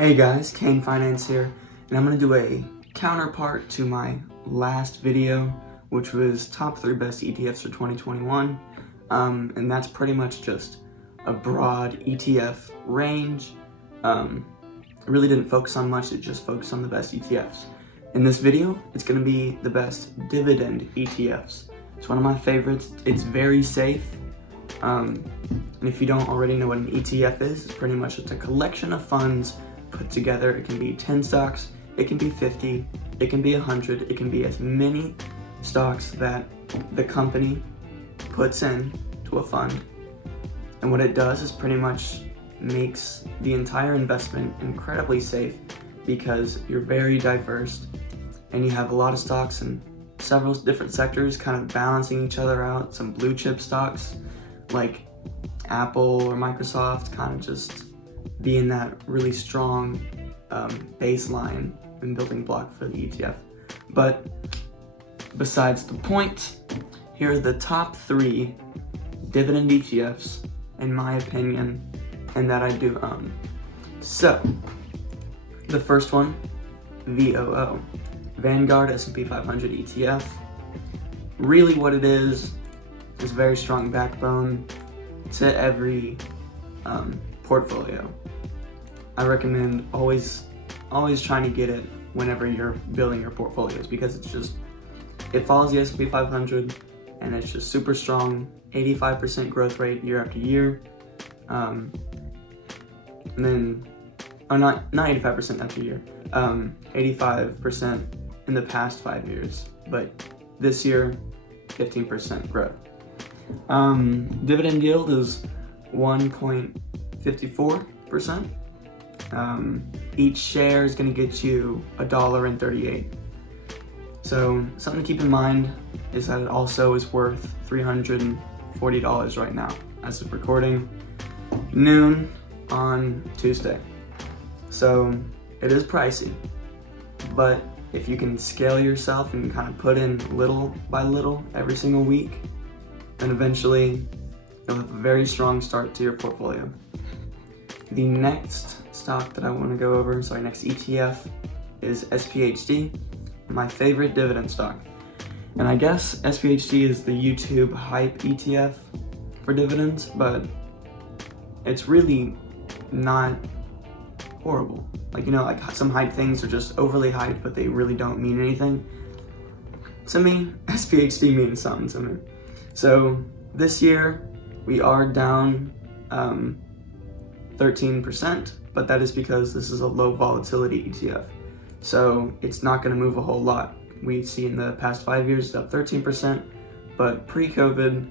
Hey guys, Kane Finance here, and I'm going to do a counterpart to my last video, which was top 3 best ETFs for 2021, and that's pretty much just a broad ETF range. I really didn't focus on much, it just focused on the best ETFs. In this video, it's going to be the best dividend ETFs. It's one of my favorites, it's very safe, and if you don't already know what an ETF is, it's pretty much just a collection of funds put together. It can be 10 stocks, it can be 50, it can be 100, it can be as many stocks that the company puts in to a fund. And what it does is pretty much makes the entire investment incredibly safe because you're very diverse and you have a lot of stocks in several different sectors kind of balancing each other out. Some blue chip stocks like Apple or Microsoft kind of just being that really strong baseline and building block for the ETF. But besides the point, here are the top 3 dividend ETFs in my opinion and that I do own. So the first one, VOO, Vanguard S&P 500 ETF. Really what it is a very strong backbone to every portfolio. I recommend always trying to get it whenever you're building your portfolios because it follows the S&P 500 and it's just super strong, 85% growth rate year after year. And then, not 85% after year, 85% in the past 5 years, but this year, 15% growth. Dividend yield is 1.54%. Each share is going to get you $1.38. So something to keep in mind is that it also is worth $340 right now as of recording noon on Tuesday. So it is pricey, but if you can scale yourself and kind of put in little by little every single week, then eventually you'll have a very strong start to your portfolio. The next stock that I want to go over, next ETF is sphd, my favorite dividend stock. And I guess sphd is the YouTube hype ETF for dividends, but it's really not horrible. Like some hype things are just overly hyped, but they really don't mean anything. To me, sphd means something to me. So this year we are down 13%, but that is because this is a low volatility ETF. So it's not going to move a whole lot. We see in the past 5 years it's up 13%, but pre-COVID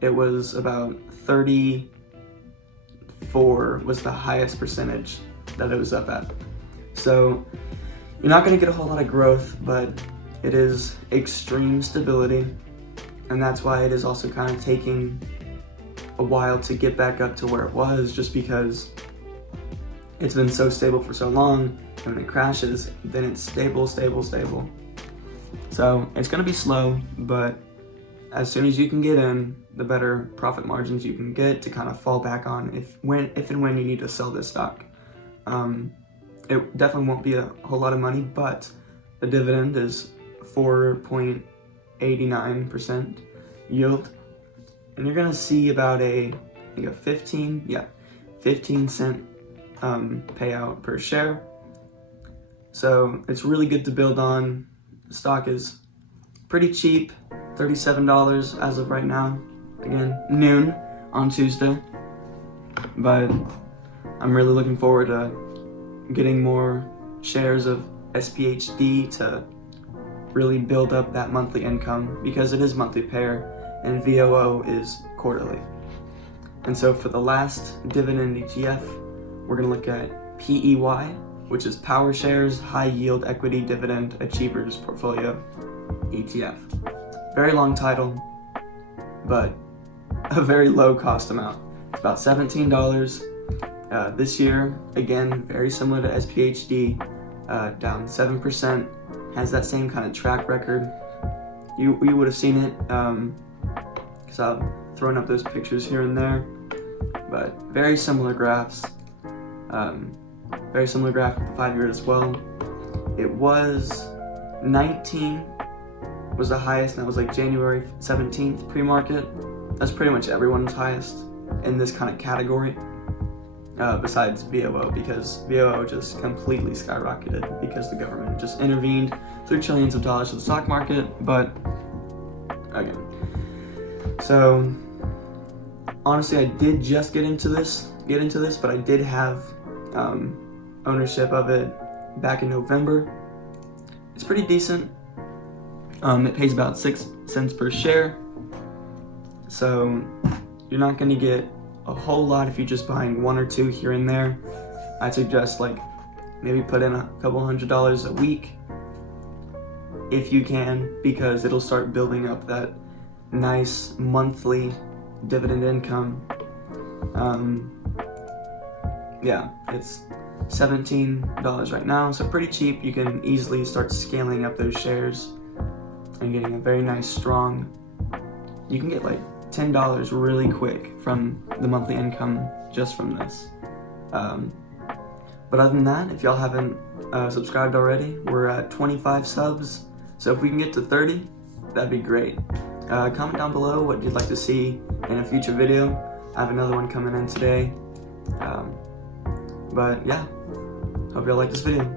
it was about 34 was the highest percentage that it was up at. So you're not going to get a whole lot of growth, but it is extreme stability, and that's why it is also kind of taking a while to get back up to where it was, just because it's been so stable for so long, and when it crashes, then it's stable. So it's going to be slow, but as soon as you can get in, the better profit margins you can get to kind of fall back on if and when you need to sell this stock. It definitely won't be a whole lot of money, but the dividend is 4.89% yield. And you're gonna see about a 15 cent payout per share. So it's really good to build on. The stock is pretty cheap, $37 as of right now. Again, noon on Tuesday. But I'm really looking forward to getting more shares of sphd to really build up that monthly income because it is monthly payer and VOO is quarterly. And so for the last dividend ETF, we're going to look at PEY, which is Power Shares High Yield Equity Dividend Achievers Portfolio ETF. Very long title, but a very low cost amount. It's about $17. This year, again, very similar to sphd, down 7%, has that same kind of track record. You would have seen it, because I've thrown up those pictures here and there, but very similar graphs. Very similar graph with the 5-year as well. It was 19 was the highest, and that was like January 17th pre-market. That's pretty much everyone's highest in this kind of category, besides VOO, because VOO just completely skyrocketed because the government just intervened through trillions of dollars to the stock market. But again, so honestly, I did just get into this, but I did have ownership of it back in November. It's pretty decent. It pays about 6 cents per share, so you're not going to get a whole lot if you're just buying 1 or 2 here and there. I'd suggest like maybe put in a couple $100s a week if you can, because it'll start building up that nice monthly dividend income. Yeah, it's $17 right now, so pretty cheap. You can easily start scaling up those shares and getting a very nice strong, you can get like $10 really quick from the monthly income just from this. But other than that, if y'all haven't subscribed already, we're at 25 subs, so if we can get to 30, that'd be great. Comment down below what you'd like to see in a future video. I have another one coming in today. But yeah, hope y'all like this video.